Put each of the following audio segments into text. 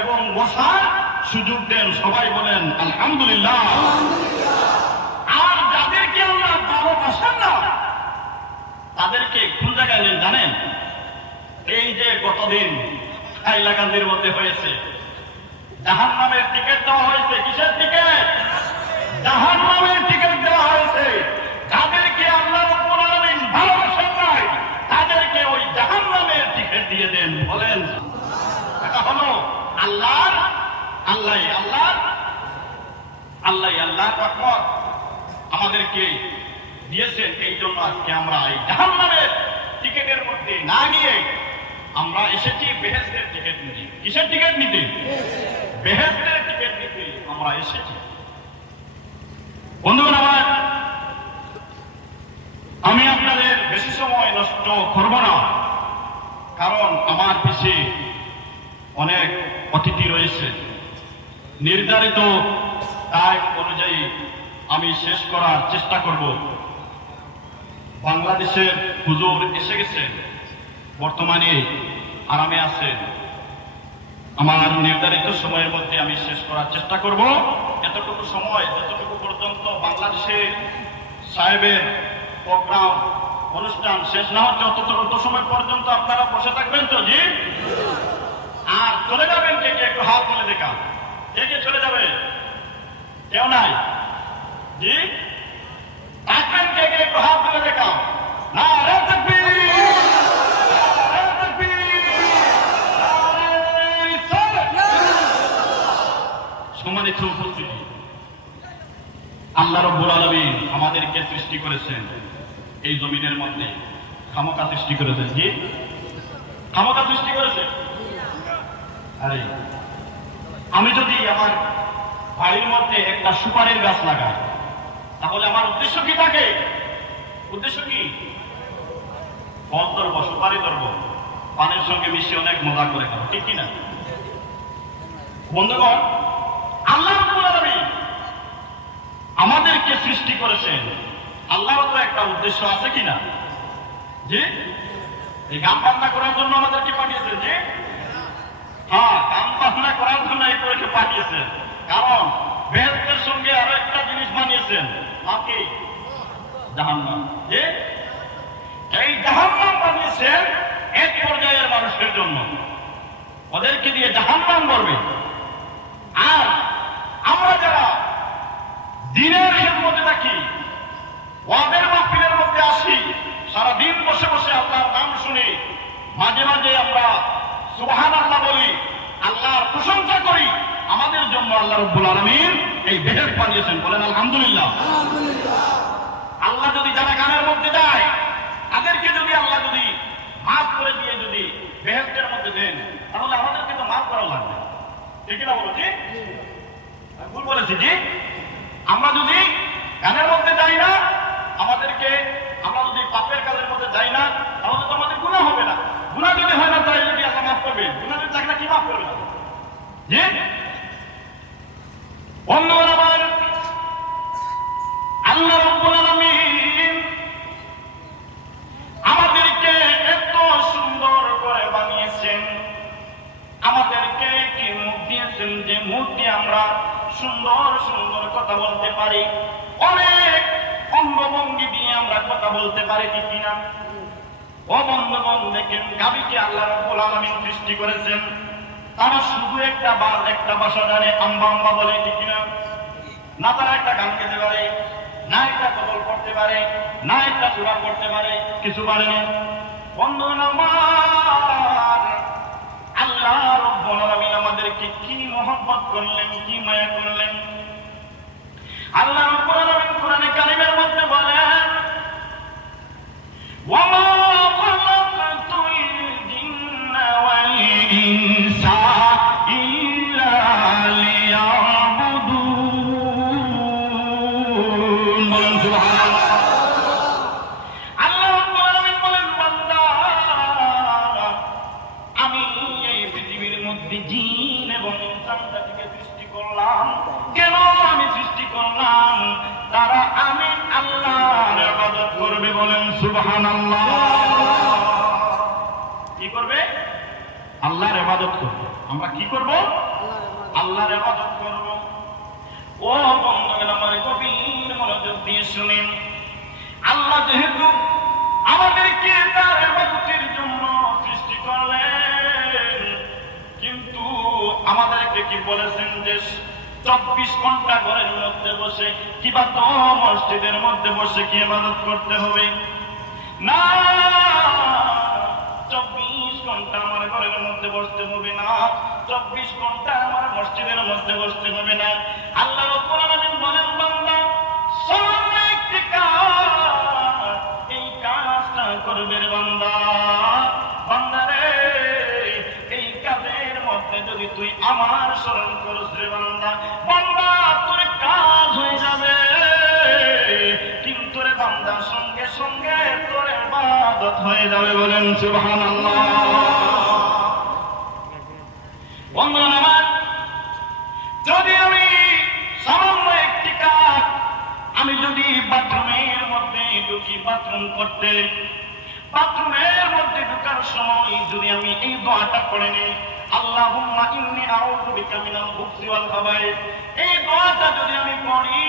এবং বসার সুযোগ দেন। সবাই বলেন আলহামদুলিল্লাহ। আর যাদেরকে আল্লাহ ভালোবাসেন না তাদেরকে কোন জায়গায় নেন জানেন? এই যে গতদিন হাইলাকান্দির মধ্যে হয়েছে, জাহান্নামের টিকিট দেওয়া হয়েছে। কিসের টিকিট? জাহান্নামের টিকিট দেওয়া হয়েছে। যাদেরকে আল্লাহ রাব্বুল আলামিন ভালোবাসেন নাই তাদেরকে ওই জাহান্নামের টিকিট দিয়ে দেন। বলেন এটা হলো আল্লাহর রহমত আমাদেরকে দিয়েছেন। এই জন্য আজকে আমরা এই জাহান্নামের টিকিটের মধ্যে না গিয়ে আমরা এসেছি বেহেশতের টিকিট নিতে। কিসের টিকিট নিতে? বেহেশতের টিকিট নিতে আমরা এসেছি। বন্ধুগণ আমার, আমি আপনাদের বেশি সময় নষ্ট করব না, কারণ আমার পিছে অনেক অতিথি রয়েছে। নির্ধারিত টাইম অনুযায়ী আমি শেষ করার চেষ্টা করব। বাংলাদেশের হুজুর এসে গেছে, বর্তমানে আরামে আছে। আমার নির্ধারিত সময়ের মধ্যে আমি শেষ করার চেষ্টা করব। এতটুকু সময়, যতটুকু পর্যন্ত বাংলাদেশে সাহেবের প্রোগ্রাম অনুষ্ঠান শেষ না হচ্ছে অত সময় পর্যন্ত আপনারা বসে থাকবেন তো? জি। আর চলে যাবেন কে কে? একটু হাত তুলে দেখা। কে কে চলে যাবে? কেউ নাই? জি। থাকবেন কে কে? একটু হাত তুলে দেখা। না রে তাকবীর, নারে তাকবীর, নারে রিসালাত। সম্মানিত উপস্থিতি, আল্লাহ রাব্বুল আলামিন আমাদেরকে সৃষ্টি করেছেন এই জমিনের মধ্যে, খামোকা সৃষ্টি করেছেন। জি, খামোকা সৃষ্টি করেছেন। আরে আমি যদি আমার বাড়ির মধ্যে একটা সুপারির গাছ লাগাই তাহলে আমার উদ্দেশ্য কি থাকে? উদ্দেশ্য কি? ফল ধরবো, সুপারি ধরবো, পানের সঙ্গে মিশিয়ে অনেক মজা করে খাবো, ঠিক কিনা? বন্ধুগণ, আল্লাহ রাব্বুল আলামিন আমাদেরকে সৃষ্টি করেছেন। আল্লাহর তো একটা উদ্দেশ্য আছে কিনা? জি। এই গান বাজনা করার জন্য আমাদেরকে পাঠিয়েছেন। জি হ্যাঁ, গান বাজনা করার জন্য এই করে পাঠিয়েছেন। কারণ বেহেশতের সঙ্গে আরো একটা জিনিস বানিয়েছেন, নাকি জাহান্নাম। জি, এই জাহান্নাম বানিয়েছেন এক পর্যায়ের মানুষের জন্য, ওদেরকে দিয়ে জাহান্নাম করবে। আর আমরা যারা দিনের খেদমতে থাকি, ওয়াদের মাহফিলের মধ্যে আসি, সারাদিন বসে বসে আল্লাহর নাম শুনি, মাঝে মাঝে আমরা সুবহানাল্লাহ বলি, আল্লাহর প্রশংসা করি, আমাদের জন্য আল্লাহ রাব্বুল আলামিন এই বেহেশত বানিয়েছেন। বলেন আলহামদুলিল্লাহ। আল্লাহ যদি যারা গানের মধ্যে যায় তাদেরকে যদি আল্লাহ যদি মাফ করে দিয়ে যদি বেহেশতের মধ্যে দেন তাহলে আমাদের কিন্তু মাফ করা লাগবে, ঠিক না? বলো জি, ভুল বলেছি? জি, আমরা যদি গানের মধ্যে যাই না, আমাদেরকে আমরা যদি পাপের কাজের মধ্যে যাই না তাহলে তো আমাদের গুনাহ হবে না। গুনাহ যদি হয় না তাহলে যদি আল্লাহ মাফ করবে, গুনাহ যদি থাকে না কি মাফ করবে না? জি। বন্ধুগণ আমার, আল্লাহ রাব্বুল আলামিন আমাদেরকে এত সুন্দর করে বানিয়েছেন, আমাদেরকে কি মুখ দিয়েছেন যে মুখ দিয়ে আমরা সুন্দর সুন্দর কথা বলতে পারি, অনেক অঙ্গভঙ্গি দিয়ে আমরা কথা বলতে পারি, ঠিক কিনা? ও বন্ধুগণ, দেখেন গাভীকে আল্লাহ রাব্বুল আলামিন সৃষ্টি করেছেন, তারা শুধু একটা ভাষা জানে, আম্বা আম্বা বলে, ঠিক কিনা? না তারা একটা গান গেতে পারে, না একটা কবল করতে পারে, না একটা সূরা পড়তে পারে, কিছু পারে না। বন্ধুগণ আমার, আল্লাহ রাব্বুল আলামিন আমাদেরকে কি মহব্বত করলেন, কি মায়া করলেন। আল্লাহ রাব্বুল আলামিন কোরআনে কারীমের মধ্যে বলেন, ওয়া মা খালাকাতুল জিন্না ওয়াল ইনসা ইল্লা লিয়াবুদুন। বলেন সুবহানাল্লাহ। আল্লাহ রাব্বুল আলামিন বলেন, বান্দা, আমি এই পৃথিবীর মধ্যে জিন এবং ইনসান জাতিকে সৃষ্টি করলাম। কেন আমি সৃষ্টি করলাম? তারা আমি আল্লাহর ইবাদত করবে। বলেন সুবহানাল্লাহ। কি করবে? আল্লাহর ইবাদত করবে। আমরা কি করব? আল্লাহর ইবাদত করব। ও বন্ধুগণ আমার গভীর মনোযোগ দিয়ে শুনেন, আল্লাহ যেহেতু আমাদেরকে তার ইবাদতের জন্য সৃষ্টি করলেন, কিন্তু আমাদেরকে কি বলেছেন যে 24 ঘন্টা ঘরের মধ্যে বসে কিংবা তো মসজিদের মধ্যে বসে কি ইবাদত করতে হবে? না, 24 ঘন্টা আমার ঘরের মধ্যে বসতে হবে না, 24 ঘন্টা আমার মসজিদের মধ্যে বসতে হবে না। আল্লাহ রাব্বুল আলামিন বলেন, বান্দা সামান্য একটি কাজ, এই কাজটা করবে রে বান্দা। বান্দা রে, এই কাজের মধ্যে যদি তুই আমার স্মরণ করিস রে বান্দা, বান্দা তোর কাজ হয়ে যাবে, কিন্তু রে বান্দা সঙ্গে সঙ্গে তোর ইবাদত হয়ে যাবে। বলেন সুবহানাল্লাহ। বন্ধুরা আমার, যদি আমি সামান্য একটি কাজ, আমি যদি বাথরুমের মধ্যে ঢুকি বাথরুম করতে, বাথরুমের মধ্যে ঢোকার সময় যদি আমি এই দোয়াটা পড়ে নিই, আল্লাহুম্মা ইন্নী আউযু বিকা মিনাল খুবসি ওয়াল খাবাইস, এই দোয়াটা যদি আমি পড়ি,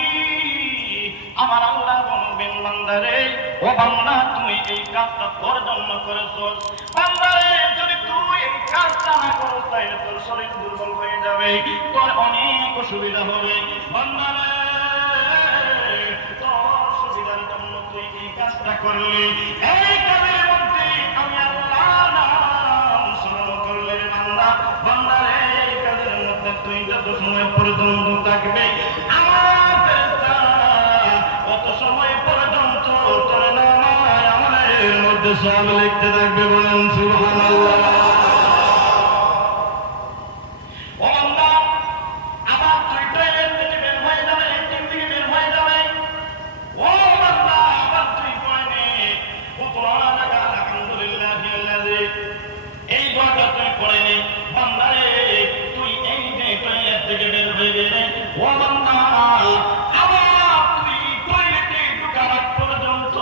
আমার আল্লাহ বলবেন, বান্দা রে, ও বান্দা তুই এই কাজটা তোর জন্য করেছস। বান্দা রে, যদি তুই এই কাজটা না করস তাহলে তোর শরীর দুর্বল হয়ে যাবে, তোর অনেক অসুবিধা হবে। বান্দা রে, তোর সুবিধার জন্য তুই এই কাজটা করলি, এই কাজের মধ্যে আমি আল্লাহর নাম স্মরণ করলে বান্দা, বান্দা রে, এই কাজের মধ্যে তুই যত সময় পর্যন্ত থাকবে, আমার ফেরেশতা অত সময় পর্যন্ত তোর নামায় আমলের মধ্যে সব লিখতে থাকবে। বলেন সুবহানাল্লাহ। ও বান্দা, আবার তুই টয়লেট থেকে বের হয়ে যাবে, লেট্রিন থেকে বের হয়ে যাবে, ও বান্দা আবার তুই পড়ে আলহামদুলিল্লাহিল্লাযী, এই দোয়াটা তুই পড়ে নে। বান্দা রে, তুই এই যে টয়লেট থেকে বের হয়ে গেলে, ও বান্দা আবার তুই টয়লেটে ঢোকার আগ পর্যন্ত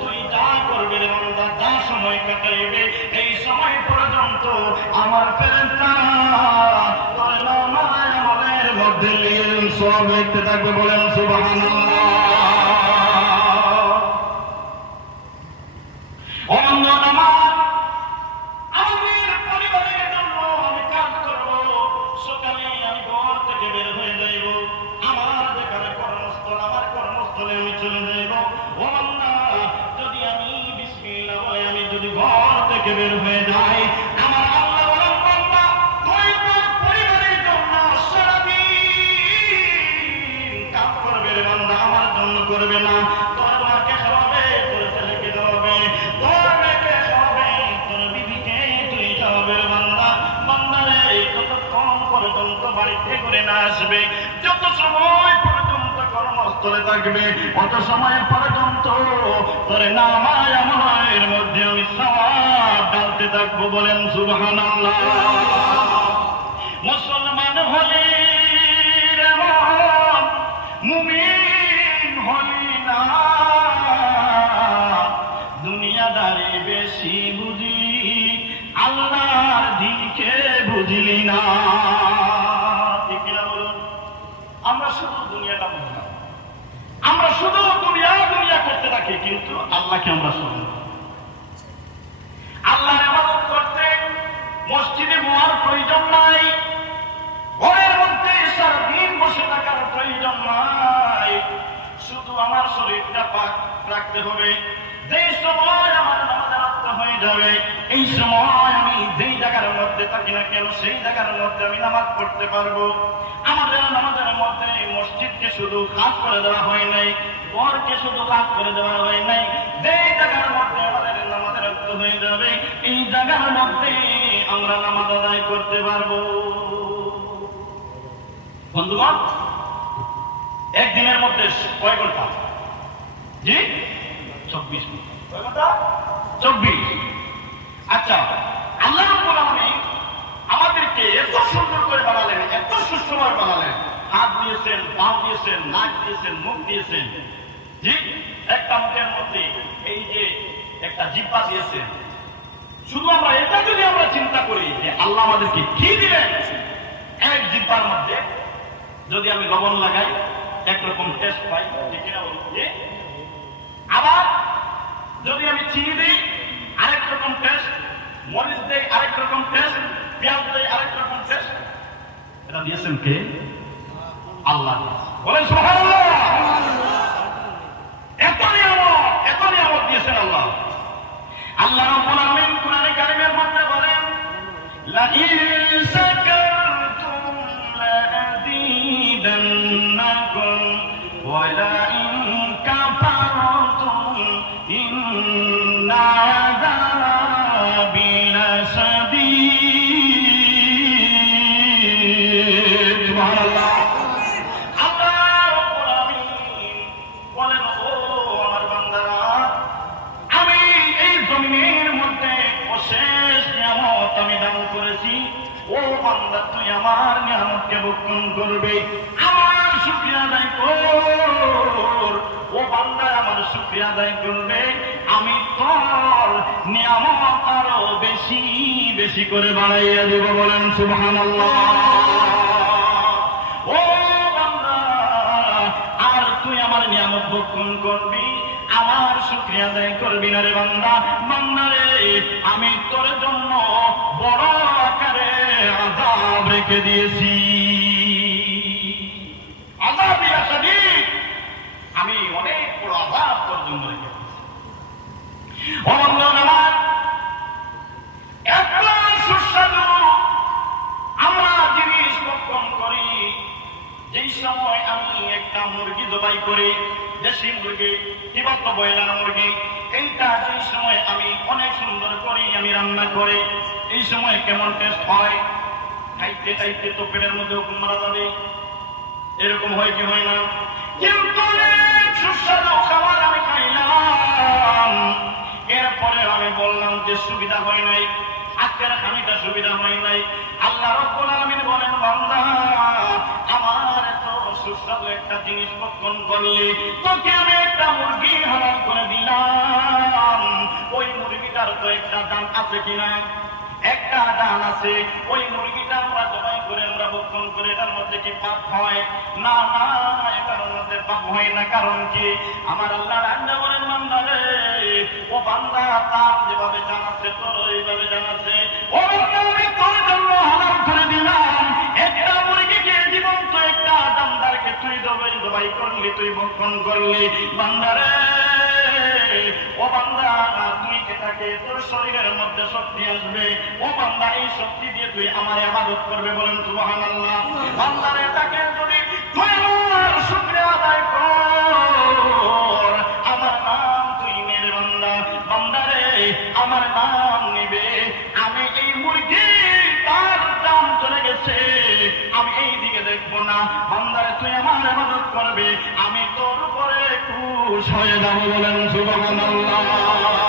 তুই যা করবে রে বান্দা, যা সময় কাটাইবে, এই সময় পর্যন্ত আমার ফেরেশতা তোর নামায় আমলের মধ্যে সব লিখতে থাকবে। বলেন সুবহানাল্লাহ। ও বান্দা আমার, আমাদের পরিবারের জন্য আমি কাজ করব, সকালে আমি ঘর থেকে বের হয়ে যাইব, আমার যেখানে কর্মস্থল, আমার কর্মস্থলে আমি চলে যাইব। ও বান্দা, যদি আমি বিসমিল্লাহ বলে আমি যদি ঘর থেকে বের হয়ে যাই, আমার আল্লাহ বলেন, বান্দা তুই তোর পরিবারের জন্য সারাদিন কাজ করবে রে বান্দা, আমার জন্য করবে না। তোর মাকে খাওয়াবে, তোর ছেলেকে খাওয়াবে, তোর মেয়েকে খাওয়াবে, তোর বিবিকে তুই খাওয়াবে রে বান্দা। বান্দা রে, যতক্ষণ পর্যন্ত বাড়িতে করে না আসবে, যত সময় পর্যন্ত কর্মস্থলে থাকবে, অত সময় পর্যন্ত তোর নামায় আমলের মধ্যে আমি সওয়াব ডালতে থাকবো। বলেন সুবহানাল্লাহ। মুসলমান হলি রে মন, মুমিন হলি না, দুনিয়াদারি বেশি বুঝি, আল্লাহর দিনকে বুঝলি না। ঠিক না বলুন? আমরা শুধু দুনিয়াটা বুঝলাম, আমরা শুধু দুনিয়া দুনিয়া করতে থাকি, কিন্তু আল্লাহকে আমরা শুনি। আল্লাহর ইবাদত করতে মসজিদে যাওয়ার প্রয়োজন নাই, ঘরের মধ্যে সারাদিন বসে থাকার প্রয়োজন নাই, শুধু আমার শরীরটা পাক রাখতে হবে। যেই সময় আমার নামাজ আদায় হয়ে যাবে, এই সময় আমি যেই জায়গার মধ্যে থাকি না কেন, সেই জায়গার মধ্যে আমি নামাজ পড়তে পারবো। আমাদের নামাজের মধ্যে মসজিদকে শুধু খাস করে দেওয়া হয় নাই, ঘরকে শুধু খাস করে দেওয়া হয় নাই, যেই জায়গার মধ্যে আমাদের নামাজের রক্ত হয়ে যাবে, এই জায়গার মধ্যে আমরা নামাজ আদায় করতে পারবো। বন্ধুগণ, একদিনের মধ্যে কয় ঘন্টা? জি 24 ঘন্টা। কয় ঘন্টা? 24। আচ্ছা, আল্লাহ রাব্বুল আলামিন আমাদেরকে এত সুন্দর করে বানালেন, এত সুষ্ঠুভাবে বানালেন, হাত দিয়েছেন, পা দিয়েছেন, নাক দিয়েছেন, মুখ দিয়েছেন। জি, একটা মুখের মধ্যে এই যে একটা জিহ্বা দিয়েছেন, শুধু আমরা এটা যদি আমরা চিন্তা করি যে আল্লাহ আমাদেরকে কি দিলেন, এক জিব্বার মধ্যে যদি আমি লবণ লাগাই একরকম টেস্ট পাই, আবার যদি আমি চিনি দিই আরেক রকম টেস্ট, মরিচ দেই আরেক রকম টেস্ট, পেঁয়াজ দেই আরেক রকম টেস্ট। এটা দিয়েছেন কে? আল্লাহ। বলেন সুবহানাল্লাহ। এত নিয়ামত দিয়েছেন আল্লাহ। আল্লাহ রাব্বুল আলামিন কোরআনে কারীমের মধ্যে বলেন, লা ইন শাকারতুম লাযীদান্নাকুম ওয়া লা ইন কাফারতুম ইন্না আযাবি লাশাদীদ। সুবহানাল্লাহ। আল্লাহ রাব্বুল আলামিন বলেন, ও আমার বান্দারা, আমি এই জমিনের মধ্যে অশেষ নিয়ামত আমি দান করেছি। ও বান্দা, তুই আমার নিয়ামতকে ভক্ষণ করবে, আমার শুকরিয়া আদায় কর। ও বান্দা, আমার শুকরিয়া আদায় করবে, আমি তোর নিয়ামত আরো বেশি বেশি করে বাড়াইয়া দেব। বলেন সুবহানাল্লাহ। ও বান্দা, আর তুই আমার নিয়ামত ভক্ষণ করবি, আমার শুকরিয়া আদায় করবি না রে বান্দা। বান্দা রে, আমি তোর জন্য বড় আকারে আযাব রেখে দিয়েছি। আযাব শাদীদ, আমি অনেক বড় আযাব তোর জন্য রেখে দিয়েছি। ও বান্দা আমার, এত সুস্বাদু আমরা জিনিস ভক্ষণ করি। যেই সময় আমি একটা মুরগি জবাই করি, দেশি মুরগি কিংবা ব্রয়লার মুরগি, এইটা যেই সময় আমি অনেক সুন্দর করি আমি রান্না করে, এই সময় কেমন টেস্ট হয়, খাইতে খাইতে তো পেটের মধ্যে হুকুম মারা যাবে, এরকম হয় কি হয় না? কিন্তু অনেক সুস্বাদু খাবার আমি খাইলাম, এরপরে আমি বললাম যে সুবিধা হয় নাই, আজকের খানিটা সুবিধা হয় নাই। আল্লাহ রাব্বুল আলামিন বলেন, বান্দা, আমার এত সুস্বাদু একটা জিনিস ভক্ষণ করলি, তোকে আমি একটা মুরগি হালাল করে দিলাম। ওই মুরগিটার তো একটা দাম আছে কিনা? একটা দাম আছে। ওই মুরগিটা আমরা জবাই করে আমরা ভক্ষণ করে এটার মধ্যে কি পাপ হয়? না না, এটার মধ্যে পাপ হয় না। কারণ কি? আমার আল্লাহ রান্না করেন, বান্দা রে, ও বান্দা, তার যেভাবে জানাচ্ছে তোর ওইভাবে জানাচ্ছে। ও বান্দা, আমি তোর জন্য হালাল করে দিলাম একটা মুরগিকে, জীবন্ত একটা দামদারকে তুই জবাই করলি, তুই ভক্ষণ করলি। বান্দা রে, ও বান্দা, তুই এটাকে তোর শরীরের মধ্যে শক্তি আসবে। ও বান্দা, এই শক্তি দিয়ে তুই আমার ইবাদত করবে। বলেন সুবহানাল্লাহ। বান্দা রে, এটাকে যদি তুই আমার শুকরিয়া আদায় কর, আমার নাম তুই মেরে বান্দা। বান্দা রে, আমার নাম নিবে, আমি এই মুরগি তার দাম চলে গেছে, আমি এই দিকে দেখবো না। বান্দা রে, তুই আমার ইবাদত করবে, আমি তোর উপরে খুশ হয়ে যাবো। বলেন সুবহানাল্লাহ।